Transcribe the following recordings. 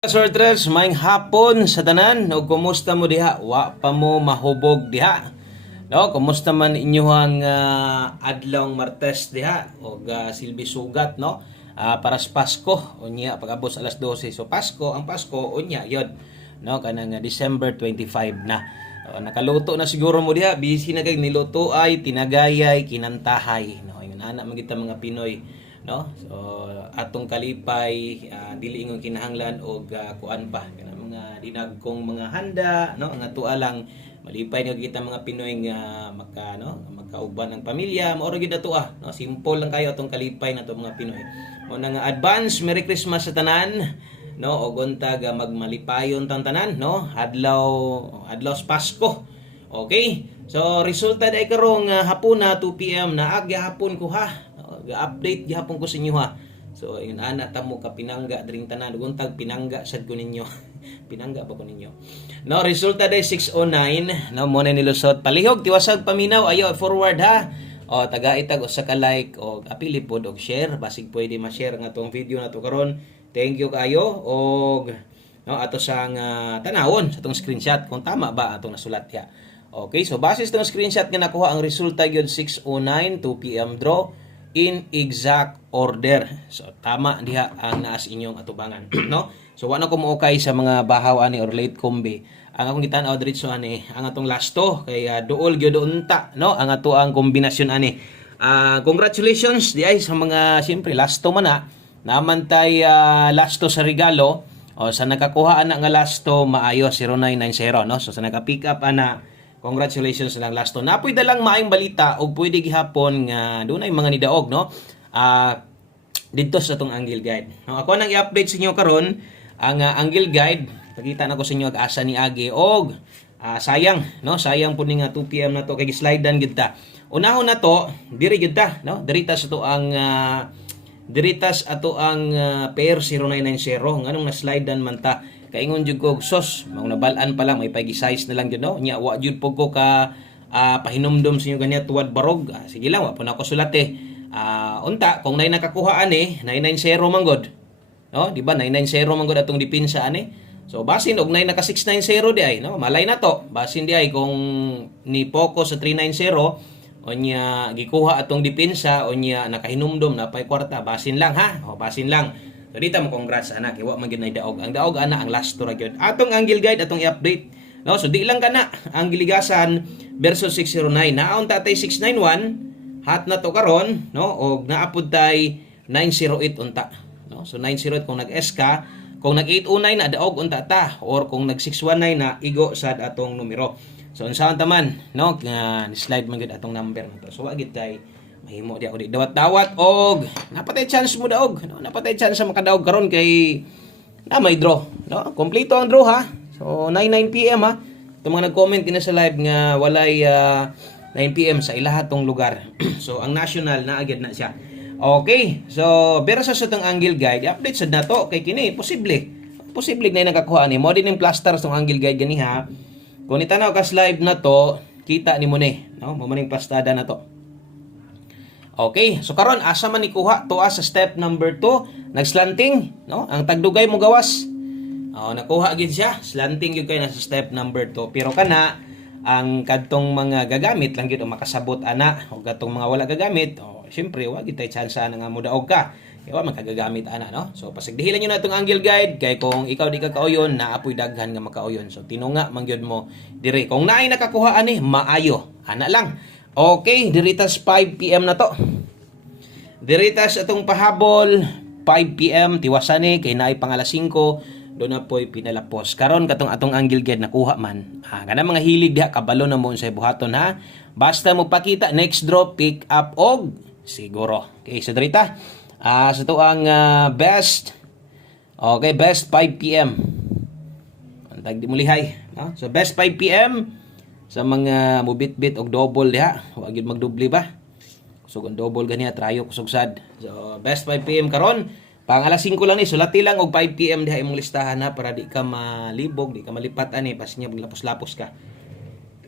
Sortres, maing hapon sa tanan. O kumusta mo diha? Wa pa mo mahubog diha. No, kumusta man inyohang adlawng Martes diha o silbi sugat no? Para sa Pasko unya pagabot alas 12. So Pasko, ang Pasko unya yod. No, kanang December 25 na. Nakaluto na siguro mo diha, busy na kay niluto ay tinagayay, kinantahay, no. Yung anak magita mga Pinoy, no. So atong kalipay dili ingon kinahanglan og kuan pa kana mga dinagkong mga handa, no, nga tuwa lang malipay nga kita mga Pinoy nga makauban ng pamilya, mao ra gyud ato no. Simple lang kayo atong kalipay nato mga Pinoy. Mo nga advance Merry Christmas sa tanan, no, og untag magmalipayon tang tanan, no, adlaw sa Pasko. Okay, so resulta day karong hapuna 2 PM na hapon ko ha, ga-update gihapon ko sa inyo ha. So yun ana ta mo ka pinangga dring tanan ug untag pinangga sad ko ninyo. Pinangga ba ko ninyo, no. Resulta day 6:09, no, mo na nilusot palihog tiwasag paminaw ayo forward ha. O taga-itag usa ka like o apili pod og share basig pwede ma-share nga tong video nato karon. Thank you kayo og no ato sang tanawon sa tong screenshot kung tama ba atong nasulat ya. Okay, so base sa tong screenshot nga nakuha ang resulta gyud 6:09 2 PM draw in exact order. So tama diha ang naas inyong atubangan, no? So wala ko mo okay sa mga bahaw ani or late kombi. Ang akong gitan-aw diretso ani ang atong lasto kay duol gyud unta, no, ang ato ang kombinasyon ani. Congratulations di ay sa mga siyempre lasto man na naman tay lasto sa regalo o sa nakakuha ana nga lasto maayo 0990, no. So sa naka-pick up ana, congratulations lang lasto. Napoy dalang maayong balita og pwede gihapon nga dunay mga nidaog, no. Dito sa tong Angle Guide, no. Ako nang i-update sa inyo karon ang Angle Guide. Pakita na ko sa inyo ag-asa ni Agi og sayang, no, sayang po ni nga 2 PM na to kay slidean gid ta. Unahon na to diri gid ta, no, diritas ato ang pair 0990 nganong na slidean man ta. Kaingon jud ko sos mao nabalan pa lang may pagi-size na lang jud, no. Nya wa jud po ko ka pahinumdom sa inyo ganiya tuwad barog. Sige lang wa po na ko sulate. Unta kung nay nakakuha ani 990 man god, no, di ba 990 man god atong depensa ani. So basin og nay naka 690 di ay, no, malay na to. Basin di ay kung ni focus sa 390 onya gikuha atong depensa onya nakahinumdom na pay kwarta, basin lang ha. O basin lang. So dito mo congrats anak, wa man gyud nay daog. Ang daog ana ang last to ra gyud. Atong Angle Guide atong i-update. No, so di lang kana ang giligasan versus 609. Naon tatay 691 hat na to karon, no, og naapod tay 908 unta, no. So 908 kung nag-S ka, kung nag-809 na daog unta ta, or kung nag-619 na igo sad atong numero. So unsaon ta man, no, slide man gid atong number na to. So wa gid kay mahimo di ako di dawat-dawat og napatay chance mo daog, no, napatay chance sa makadaog karon kay na may draw, no. Kompleto ang draw ha. So 9 PM ha. Itong mga nag-comment kina sa live nga walay 9 PM sa ilaha tong lugar. So ang national na agad na siya. Okay, so versus sa itong Angle Guide, update sad na to kay kini posible na nakakuha ni mo din yung plaster sa Angle Guide gani ha. Kung itanaw ka live na to, kita ni mo ni, no, mo maning plastada na to. Okay, so karon asa man ni kuha to sa step number 2, nagslanting, no, ang tagdugay mo gawas. Nakuha gid siya, slanting gyud kay na sa step number 2, pero kana ang kadtong mga gagamit lang gid o makasabot ana o kadtong mga wala gagamit, syempre wa gid tay chance na nga modaog ka kay wa man kagagamit ana, no. So pasigdihilan niyo na itong Angle Guide kay kung ikaw di ka kauyon naapoy daghan nga makauyon. So tinunga man gyud mo diri kung naay nakakuha ani maayo ana lang. Okay, diritas 5 PM na to. Diritas atong pahabol 5 PM tiwasani kay naay pang alas 5 doon na po'y pinalapos. Karon katong atong Angle Guide nakuha man. Kana mga hilig diha kabalo na mo sa buhaton ha. Basta mo pakita next draw pick up og siguro. Okay, so drita. Sa to ang best. Okay, best 5 PM. Antag di mo lihay, no? So best 5 PM sa mga mubit-bit og double diha. Wa gyud magdubli ba? So kung double ganiya trayo kusog sad. So best 5 PM karon. Pang alas 5 lang ni, sulati lang og 5 PM diha imong listahan ha para di ka malibog, di ka malipat ani pas niya lapos-lapos ka.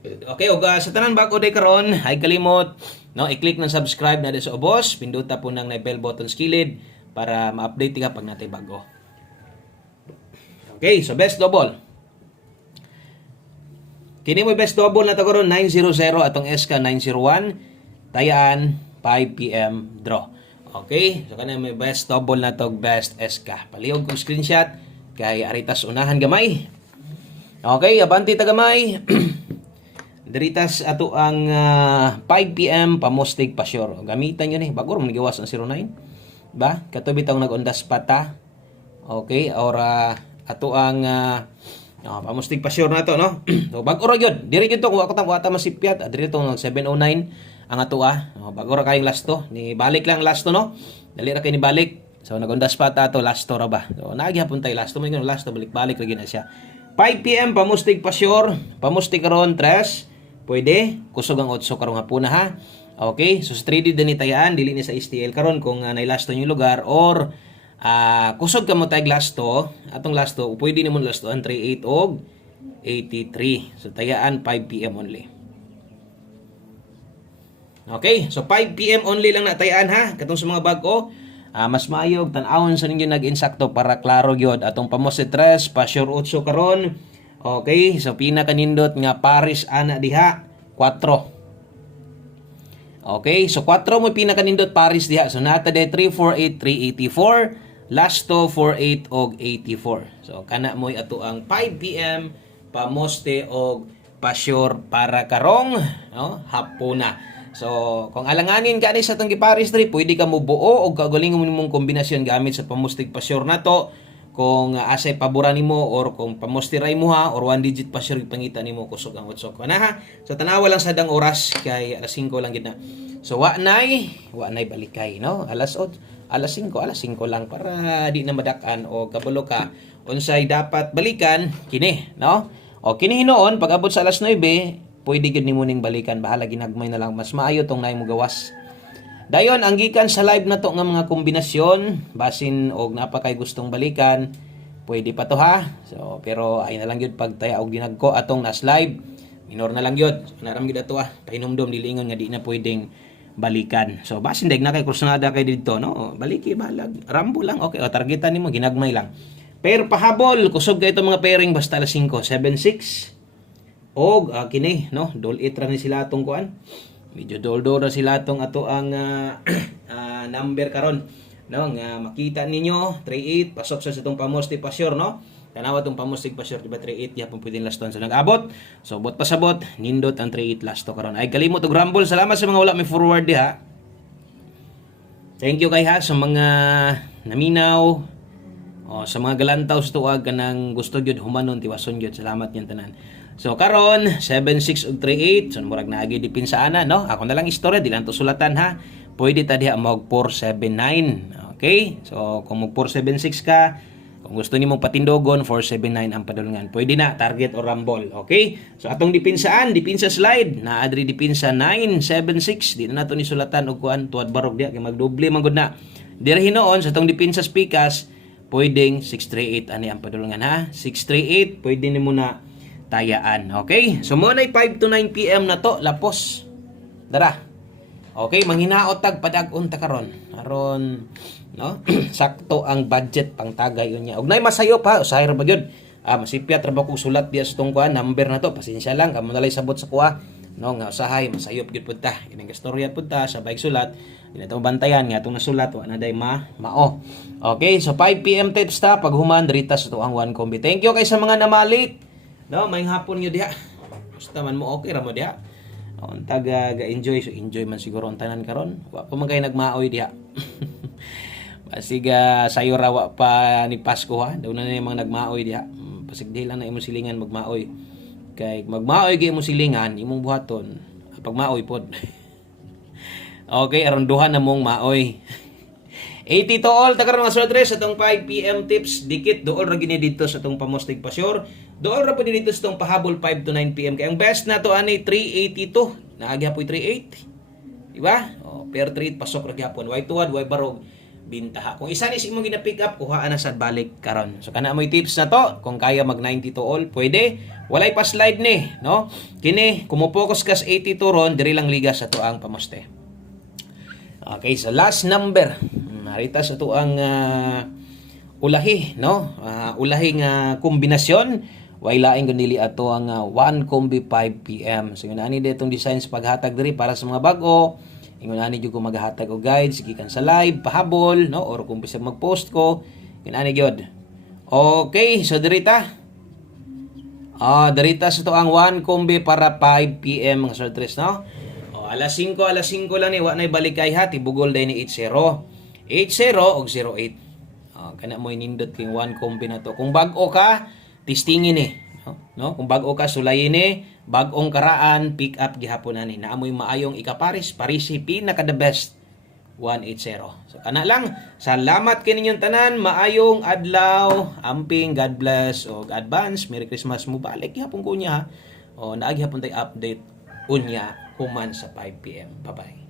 Okay, og sa tanan bago day karon, ay kalimot, no, i-click ng subscribe na sa ubos, pinduta po ng bell button sa kilid para ma-update ka pag natay bago. Okay, so best double. Kini mo best double na to karon 900 atong SK 901 tayaan 5 PM draw. Okay, so kana may best double na to best SK. Palihog kong screenshot kay aritas unahan gamay. Okay, abanti ta gamay. Diritas ato ang 5 PM pamustig pa sure. Gamitan nyo ni bago mo nagiwas ang 09. Ba? Katubi tawag nag-ondas pata. Okay, or ato ang pamustig pa sure na to, no? So, bago ra gyud. Diri gyud to kung ako ta masipyat, diri to 709 ang ato bago ra kayong last to. Ni balik lang last to, no? Dali ra kay ni balik. So nagondas pa ta to last to ra ba. So nagyapon tay last to, may last to balik-balik ra gyud na siya. 5 PM pamustig pa sure, pamustig karon 3. Pwede kusog ang 8 karong hapon ha. Okay, so sa 3D din itayaan dili ni sa STL karon kung nailasto yung lugar or kusog ka mo tay lasto, atong lasto, pwede nimon lasto ang 38 og 83. So tayaan 5 PM only. Okay, so 5 PM only lang na tayaan ha. Katong sa mga bag-o, mas maayog tan-awon sa ninyo nag-insakto para klaro gyud atong pamose 3 pa sure 8 karon. Okay, so pinakanindot nga Paris ana diha 4. Okay, so 4 mo pinakanindot Paris diha. So nata de 348 384, lasto 48 og 84. So kana moy ato ang 5 PM pamoste og pasyor para karong no hapuna. So kung alanganin ka ni sa tong Paris 3, pwede ka mo buo og kagalingon mo nimong kombinasyon gamit sa pamustig pasyor nato. Kung asay paboran nimo or kung pamostiray mo ha or 1 digit pa sure pangita nimo kusog ang 8 ko na ha. So tanawa lang sa dang oras kay alas 5 lang gid na. So wa nay balikay no. Alas 5 lang para di na madakan o kabalo ka unsay dapat balikan kini no. O kini hinoon pag abot sa alas 9 pwede gid nimo ning balikan, bahala ginagmay na lang, mas maayo tong nay mo gawas. Dayon ang gikan sa live na to nga mga kombinasyon basin og napakay gustong balikan, pwede pa to ha. So pero ay na lang gyud pagtaya og ginagko atong nas live. Minor na lang gyud. So, naram gyud ato pahinumdom dilingon nga di na pwedeng balikan. So basin dag na kay krusnada kay didto no. Baliki balag. Rambo lang okay o targetan nimo ginagmay lang. Pero pahabol kusog kay itong mga pairing basta alas 5 7-6 og kini no dol-it ra ni sila atong kuan. Medyo dol-dol na sila itong ato ang number karon no nga makita ninyo 38 pasok sa itong pamoste pasyor no tanawa itong pamoste pasyor diba 38 yapon pwedeng laston sa nag-abot so bot pasabot nindot ang 38 lasto karon ay kalimot og rumble. Salamat sa mga wala may forward diha. Thank you kay ha sa mga naminaw sa mga galantaw sa tuwag kanang gusto gyud humanon tiwason gyud. Salamat yan tanan. So karon 76 ug 38 so murag naagi dipinsa ana no. Ako na lang istorya di lang to sulatan ha. Pwede ta diha mag 479. Okay? So kung mag 476 ka, kung gusto nimo patindogon 479 ang padulngan. Pwede na target or rumble. Okay? So atong dipinsa slide na adri dipinsa 976 di na nato ni sulatan og kuan tuad barog diha kay magdoble man gud na. Diri hinoon sa atong dipinsa pikas pwedeng 638 ani ang padulngan ha. 638 pwede nimo na tayaan. Okay? So mo na 5 to 9 PM na to lapos. Dara. Okay, manghinaot tag padag-on ta karon. Aron no? Sakto ang budget pang tagay unya. Og nay masayo pa, usahay ra ba gyud? Masipyat ra ba kog sulat diya sa tong kuan number na to. Pasensya lang kamo nalay sabot sa kuha. No, nga usahay masayop gyud pud ta. Ining istorya pud ta sa bike sulat. Dili ta bantayan nga atong nasulat wa na day mao. Okay, so 5 PM tips ta pag human rita sa tuang one combi. Thank you kay sa mga namalik. No, may hapon nyo diha. Basta man mo okay ra mo diha. On ga-enjoy, so enjoy man siguro ang tanan karon. Wa pa man kay nagmaoy diha. Basiga sayo ra wa pa ni Pasko ha. Daw na yung mga nagmaoy diha. Pasigdi lang na imong silingan magmaoy. Kay magmaoy gyud imong silingan, imong buhaton pag maoy pod. Okay, aron duha na mong maoy. 80 to all tagar mga suladres sa itong 5 PM tips dikit dool ra gini dito sa itong pamostig pasyor dool ra po dito sa itong pahabol 5 to 9 PM kay ang best na to ani 382 naagi hapoy 38 diba per 3 pasok ra gyapon way tuwad way barog bintaha kung isa ni imong gina-pick up kuha na sa balik karon so kana moy tips na to kung kaya mag 90 to all pwede walay pa slide ni no kini kumopokus kas 82 ron diri lang liga sa tuang pamoste. Okay, so last number. Narita sa ito ang ulahi, no? Ulahi nga kombinasyon. Way laing ganili ato ang 1 kombi 5 PM. So yun ani ditong design sa paghatag diri para sa mga bag-o. Ingon ani jud ko maghatag og guide gikan sa live, pahabol, no? Or kung bisag mag-post ko, yun ani gyud. Okay, so dirita. Dirita sa to ang 1 kombi para 5 PM mga sortres, no? Alas 5 lang ni wa nay balikay ha tibugol day ni 80. 80 og 08. Kana mo inindot king 1 kombi na to. Kung bag-o ka, testingin ni, no? Kung bag-o ka sulayin ni, bag-ong karaan, pick up gihapon ani. Naamoy maayong ikaparis, parisi pinaka the best 180. So kana lang. Salamat kininyong tanan, maayong adlaw, amping God bless og advance Merry Christmas mo balik gihapon ko niya. Naagi hapon tay update unya human sa 5 PM. Bye-bye.